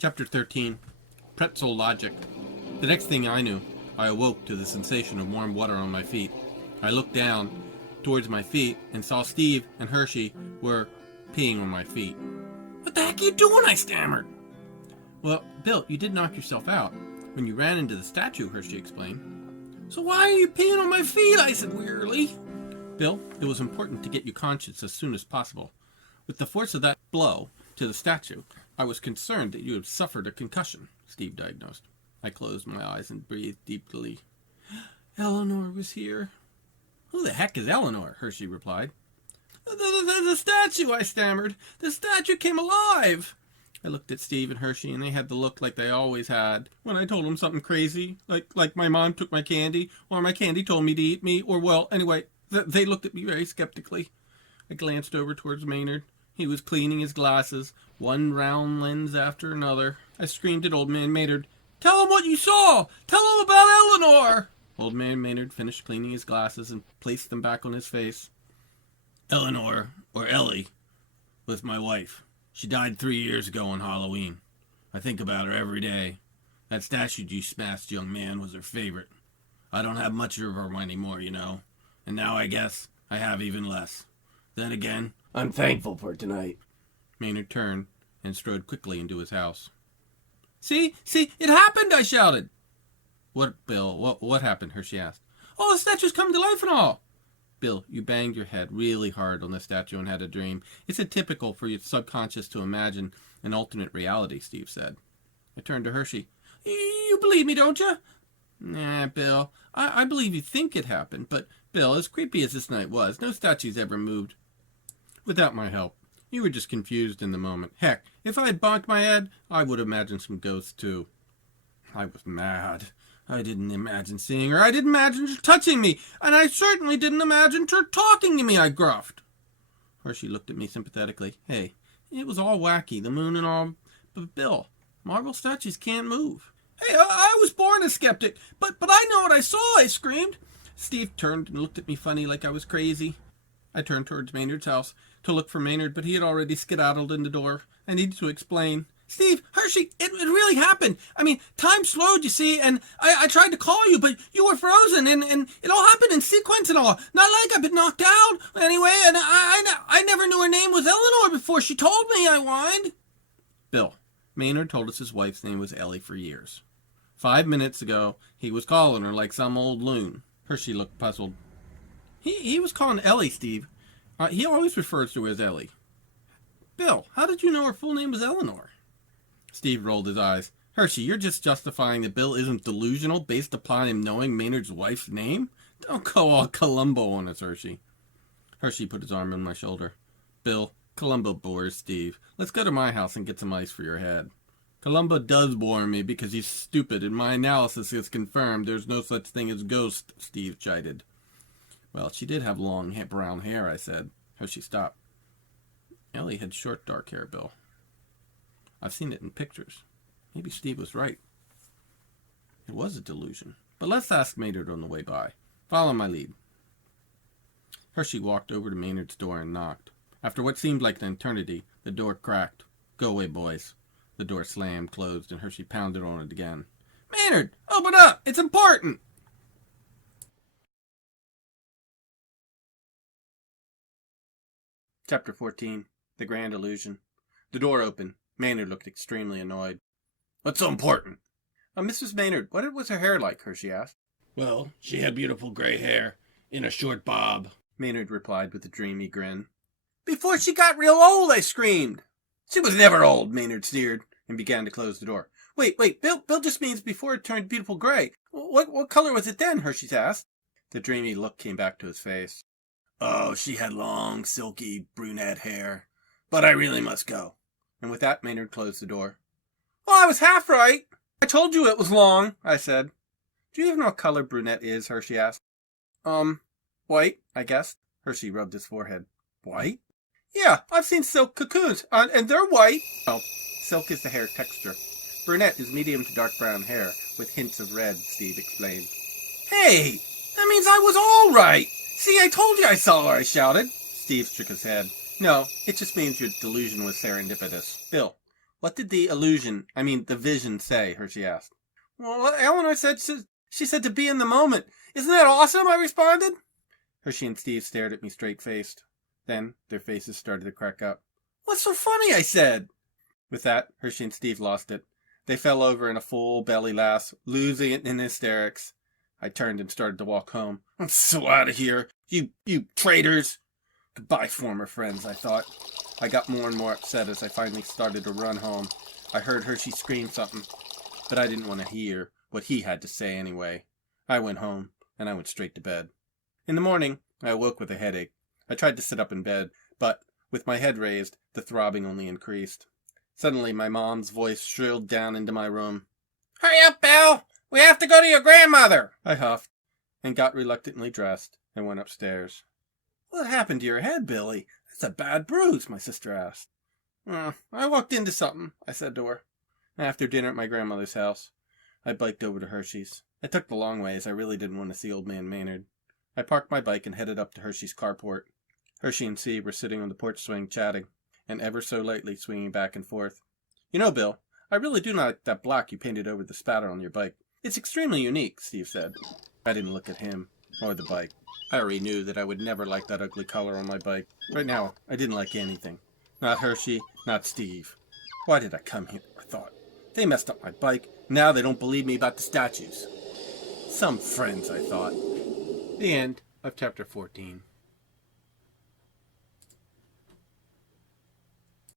Chapter 13. Pretzel Logic. The next thing I knew, I awoke to the sensation of warm water on my feet. I looked down towards my feet and saw Steve and Hershey were peeing on my feet. "What the heck are you doing?" I stammered. "Well, Bill, you did knock yourself out when you ran into the statue," Hershey explained. "So why are you peeing on my feet?" I said wearily. "Bill, it was important to get you conscious as soon as possible. With the force of that blow to the statue, I was concerned that you had suffered a concussion," Steve diagnosed. I closed my eyes and breathed deeply. Eleanor was here. "Who the heck is Eleanor?" Hershey replied. The statue," I stammered. "The statue came alive." I looked at Steve and Hershey, and they had the look like they always had when I told them something crazy, like my mom took my candy, or my candy told me to eat me, or, well, anyway, they looked at me very skeptically. I glanced over towards Maynard. He was cleaning his glasses, one round lens after another. I screamed at Old Man Maynard, "Tell him what you saw! Tell him about Eleanor!" Old Man Maynard finished cleaning his glasses and placed them back on his face. "Eleanor, or Ellie, was my wife. She died 3 years ago on Halloween. I think about her every day. That statue you smashed, young man, was her favorite. I don't have much of her anymore, you know. And now I guess I have even less. Then again, I'm thankful for tonight." Maynard turned and strode quickly into his house. See, it happened," I shouted. "What, Bill? What happened?" Hershey asked. "Oh, the statue's come to life and all." "Bill, you banged your head really hard on the statue and had a dream. It's typical for your subconscious to imagine an alternate reality," Steve said. I turned to Hershey. "You believe me, don't you?" "Nah, Bill. I believe you think it happened, but, Bill, as creepy as this night was, no statue's ever moved without my help. You were just confused in the moment. Heck, if I had bonked my head, I would imagine some ghosts, too." I was mad. I didn't imagine seeing her. I didn't imagine her touching me. And I certainly didn't imagine her talking to me, I gruffed. Hershey looked at me sympathetically. "Hey, it was all wacky, the moon and all. But, Bill, marble statues can't move." "Hey, I was born a skeptic, but I know what I saw," I screamed. Steve turned and looked at me funny like I was crazy. I turned towards Maynard's house to look for Maynard, but he had already skedaddled in the door. I needed to explain. "Steve, Hershey, it really happened. I mean, time slowed, you see, and I tried to call you, but you were frozen, and it all happened in sequence and all. Not like I've been knocked out. Anyway, and I never knew her name was Eleanor before she told me," I whined. Bill, Maynard told us his wife's name was Ellie for years. 5 minutes ago, he was calling her like some old loon. Hershey looked puzzled. He was calling Ellie, Steve. He always refers to her as Ellie. "Bill, how did you know her full name was Eleanor?" Steve rolled his eyes. "Hershey, you're just justifying that Bill isn't delusional based upon him knowing Maynard's wife's name? Don't go all Columbo on us, Hershey." Hershey put his arm on my shoulder. "Bill, Columbo bores Steve. Let's go to my house and get some ice for your head." "Columbo does bore me because he's stupid, and my analysis has confirmed there's no such thing as ghosts," Steve chided. "Well, she did have long brown hair," I said. Hershey stopped. "Ellie had short dark hair, Bill. I've seen it in pictures. Maybe Steve was right. It was a delusion. But let's ask Maynard on the way by. Follow my lead." Hershey walked over to Maynard's door and knocked. After what seemed like an eternity, the door cracked. "Go away, boys." The door slammed, closed, and Hershey pounded on it again. "Maynard, open up! It's important!" Chapter 14. The Grand Illusion. The door opened. Maynard looked extremely annoyed. "What's so important?" Mrs. Maynard, what was her hair like?" Hershey asked. "Well, she had beautiful gray hair, in a short bob," Maynard replied with a dreamy grin. "Before she got real old," I screamed. "She was never old," Maynard sneered, and began to close the door. Wait, Bill just means before it turned beautiful gray. What color was it then?" Hershey asked. The dreamy look came back to his face. "Oh, she had long, silky, brunette hair. But I really must go." And with that, Maynard closed the door. "Well, I was half right. I told you it was long," I said. "Do you even know what color brunette is?" Hershey asked. White, I guess." Hershey rubbed his forehead. "White?" "Yeah, I've seen silk cocoons, and they're white." "Oh, silk is the hair texture. Brunette is medium to dark brown hair, with hints of red," Steve explained. "Hey, that means I was all right. See, I told you I saw her," I shouted. Steve shook his head. "No, it just means your delusion was serendipitous. Bill, What did the the vision say? Hershey asked. Well, Eleanor said she said to be in the moment. Isn't that awesome? I responded. Hershey and Steve stared at me straight-faced. Then their faces started to crack up. What's so funny? I said. With that, Hershey and Steve lost it. They fell over in a full belly laugh, losing it in hysterics. I turned and started to walk home. I'm so out of here. You traitors. Goodbye, former friends, I thought. I got more and more upset as I finally started to run home. I heard Hershey scream something, but I didn't want to hear what he had to say anyway. I went home, and I went straight to bed. In the morning, I awoke with a headache. I tried to sit up in bed, but with my head raised, the throbbing only increased. Suddenly, my mom's voice shrilled down into my room. Hurry up, Bill! We have to go to your grandmother! I huffed, and got reluctantly dressed, and went upstairs. What happened to your head, Billy? That's a bad bruise, my sister asked. I walked into something, I said to her. After dinner at my grandmother's house, I biked over to Hershey's. I took the long way as I really didn't want to see old man Maynard. I parked my bike and headed up to Hershey's carport. Hershey and Steve were sitting on the porch swing chatting, and ever so lightly swinging back and forth. You know, Bill, I really do like that black you painted over the spatter on your bike. It's extremely unique, Steve said. I didn't look at him, or the bike. I already knew that I would never like that ugly color on my bike. Right now, I didn't like anything. Not Hershey, not Steve. Why did I come here, I thought. They messed up my bike. Now they don't believe me about the statues. Some friends, I thought. The end of chapter 14.